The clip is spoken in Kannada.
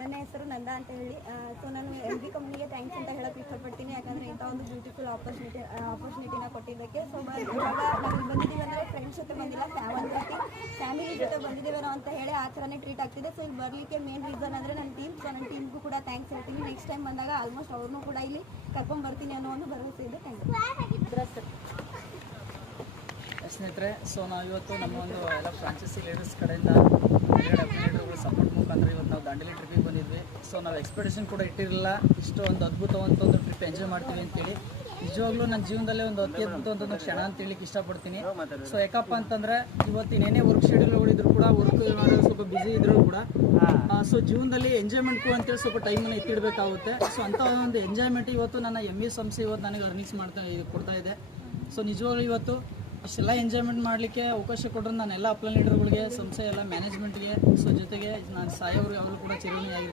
ನನ್ನ ಹೆಸರು ನಂದಾ ಅಂತ ಹೇಳಿ. ಸೊ ನಾನು ಎಲ್ ಬಿ ಕಂಪ್ನಿಗೆ ಥ್ಯಾಂಕ್ಸ್ ಅಂತ ಹೇಳಕ್ಕೆ ಇಷ್ಟಪಡ್ತೀನಿ. ಯಾಕಂದರೆ ಇಂಥ ಒಂದು ಬ್ಯೂಟಿಫುಲ್ ಆಪರ್ಚುನಿಟಿ ಆಪರ್ಚುನಿಟಿನ ಕೊಟ್ಟಿದ್ದಕ್ಕೆ ಸೊ ನಾವು ಬಂದಿದ್ದೀವಿ ಅಂದರೆ ಫ್ರೆಂಡ್ಸ್ ಜೊತೆ ಬಂದಿಲ್ಲ ಫ್ಯಾಮಿಲಿ ಜೊತೆ ಫ್ಯಾಮಿಲಿ ಜೊತೆ ಬಂದಿದ್ದೇವೆ ಅಂತ ಹೇಳಿ ಆ ಥರನೇ ಟ್ರೀಟ್ ಆಗ್ತಿದೆ. ಸೊ ಇಲ್ಲಿ ಬರಲಿಕ್ಕೆ ಮೇನ್ ರೀಸನ್ ಅಂದರೆ ನನ್ನ ಟೀಮ್ ಸೊ ನನ್ನ ಟೀಮ್ಗೂ ಕೂಡ ಥ್ಯಾಂಕ್ಸ್ ಹೇಳ್ತೀನಿ. ನೆಕ್ಸ್ಟ್ ಟೈಮ್ ಬಂದಾಗ ಆಲ್ಮೋಸ್ಟ್ ಅವ್ರನ್ನೂ ಕೂಡ ಇಲ್ಲಿ ಕರ್ಕೊಂಡು ಬರ್ತೀನಿ ಅನ್ನೋ ಒಂದು ಭರವಸೆ ಇದೆ. ಥ್ಯಾಂಕ್ ಸ್ನೇಹಿತರೆ ಸೊ ನಾವು ಇವತ್ತು ನಮ್ಮ ಒಂದು ಎಲ್ಲ ಫ್ರಾಂಚೈಸಿ ಲೀಡರ್ಸ್ ಕಡೆಯಿಂದ ಸೊ ನಾವು ಎಕ್ಸ್ಪೆಕ್ಟೇಷನ್ ಕೂಡ ಇಟ್ಟಿರಲಿಲ್ಲ. ಇಷ್ಟು ಒಂದು ಅದ್ಭುತವಂತ ಒಂದು ಟ್ರಿಪ್ ಎಂಜಾಯ್ ಮಾಡ್ತೀವಿ ಅಂತೇಳಿ. ನಿಜವಾಗ್ಲೂ ನನ್ನ ಜೀವನದಲ್ಲೇ ಒಂದು ಅತ್ಯದ್ಭುತ ಅಂತ ಒಂದು ಕ್ಷಣ ಅಂತ ಹೇಳಿಕ್ಕೆ ಇಷ್ಟಪಡ್ತೀನಿ. ಸೊ ಯಾಕಪ್ಪ ಅಂತಂದ್ರೆ ಇವತ್ತಿನ ಏನೇ ವರ್ಕ್ ಶೆಡ್ಯೂಲ್ಗಳಿದ್ರು ಕೂಡ ವರ್ಕ್ ಸ್ವಲ್ಪ ಬ್ಯುಸಿ ಇದ್ರು ಕೂಡ ಸೊ ಜೀವನದಲ್ಲಿ ಎಂಜಾಯ್ಮೆಂಟ್ಗೂ ಅಂತೇಳಿ ಸ್ವಲ್ಪ ಟೈಮನ್ನು ಎತ್ತಿಡಬೇಕಾಗುತ್ತೆ ಸೊ ಅಂತ ಒಂದು ಎಂಜಾಯ್ಮೆಂಟ್ ಇವತ್ತು ನನ್ನ ಎಂ ಇ ಸಂಸ್ಥೆ ಇವತ್ತು ನನಗೆ ಅರ್ನಿಂಗ್ಸ್ ಮಾಡ್ತಾ ಕೊಡ್ತಾ ಇದೆ. ಸೊ ನಿಜವಾಗ್ಲೂ ಇವತ್ತು ಅಷ್ಟೆಲ್ಲ ಎಂಜಾಯ್ಮೆಂಟ್ ಮಾಡಲಿಕ್ಕೆ ಅವಕಾಶ ಕೊಟ್ಟರೆ ನಾನು ಎಲ್ಲ ಅಪ್ಲೈ ಲೀಡರ್ಗಳಿಗೆ ಸಂಸ್ಥೆ ಎಲ್ಲ ಮ್ಯಾನೇಜ್ಮೆಂಟ್ಗೆ ಸೊ ಜೊತೆಗೆ ನಾನು ಸಾಯೋರು ಯಾವಾಗಲೂ ಕೂಡ ಚಿರಋಣಿ